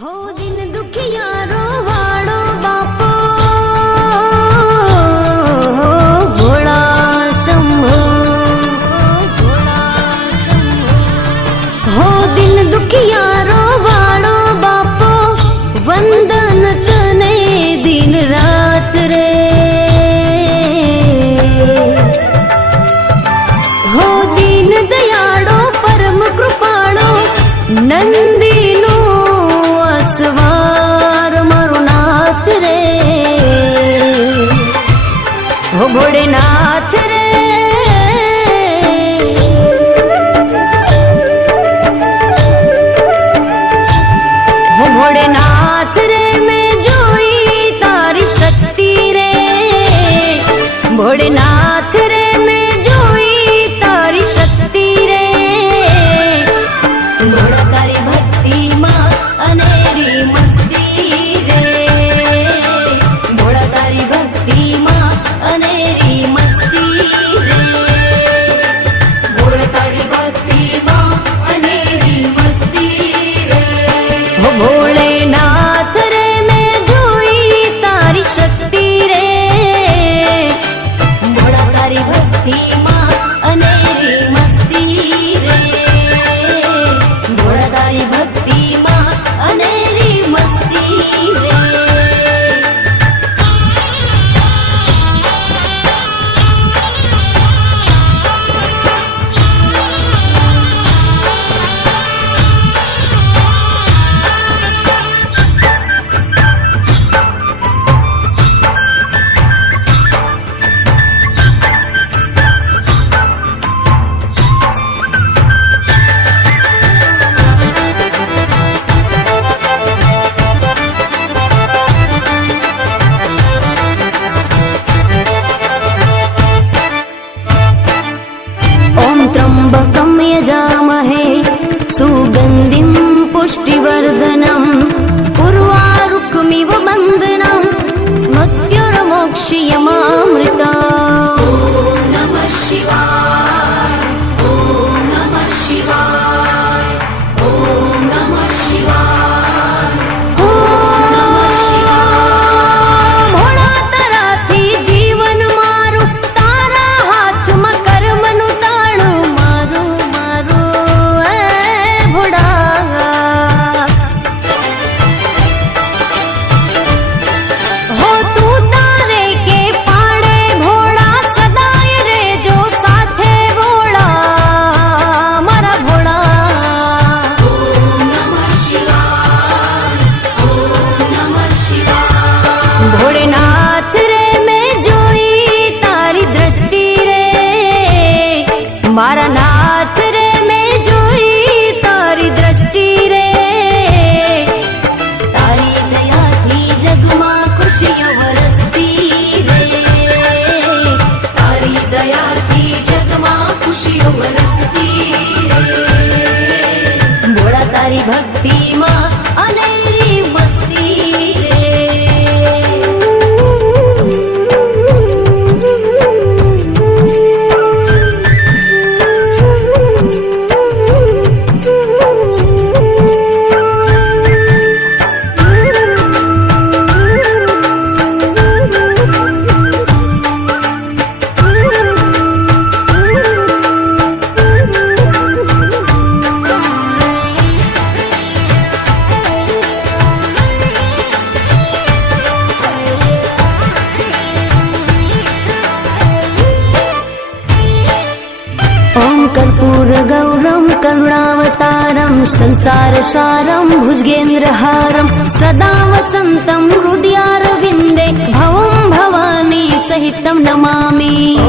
हो दिन दुखियारो वाड़ो बापो भोला शंभो, हो दिन दुखियारो वाड़ो बापो वंदन तने दिन रात रे। हो दीन दयाड़ो परम कृपाड़ो नंदीनो सवार मारो नाथ रे। हो भोलेनाथ रे, हो भोलेनाथ रे मैं जोई तारी शक्ति रे। भोलेनाथ रे मैं जोई तारी शक्ति रे। भोला तारी भक्ति माँ अनेरी मस्ती रे। भोला तारी भक्ति माँ अनेरी मस्ती रे। भोला तारी भक्ति माँ अनेरी मस्ती रे। हो भोलेनाथ रे मैं जोई तारी शक्ति रे। भोला तारी भक्ति माँ अनेरी मस्ती रे। भोला तारी भक्ति माँ अनेरी मस्ती रे। त्र्यंबकं यजामहे सुगंधिं पुष्टिवर्धनम् उर्वारुकमिव बन्धनं मृत्युर्मोक्षयमामृतम्। ॐ नमः शिवाय, ॐ नमः शिवाय, ॐ नमः शिवाय, ॐ नमः शिवाय। भोळा तराथी जीवन मारू तारा हाथમાં કર્મનું તાળું મારું મારું એ ભોળા। हो तू तारे के पाड़े भोळा सदाय रे जो साथे भोळा मारा भोळा। ॐ नमः शिवाय, ॐ नमः शिवाय। भोलेनाथ रे मैं जोई तारी दृष्टि रे। मारा नाथ रे मैं जोई तारी दृष्टि रे। तारी दया थी जगमा खुशियों वरसती रे। तारी दया थी जगमा खुशियों वरसती रे। भोला तारी भक्ति माँ अनेरी मस्ती रे। ओम कर्पूरगौरं करुणावतारं संसारसारं भुजगेन्द्रहारं सदा वसन्तं हृदयारविन्दे भवं भवानी सहितं नमामि। ॐ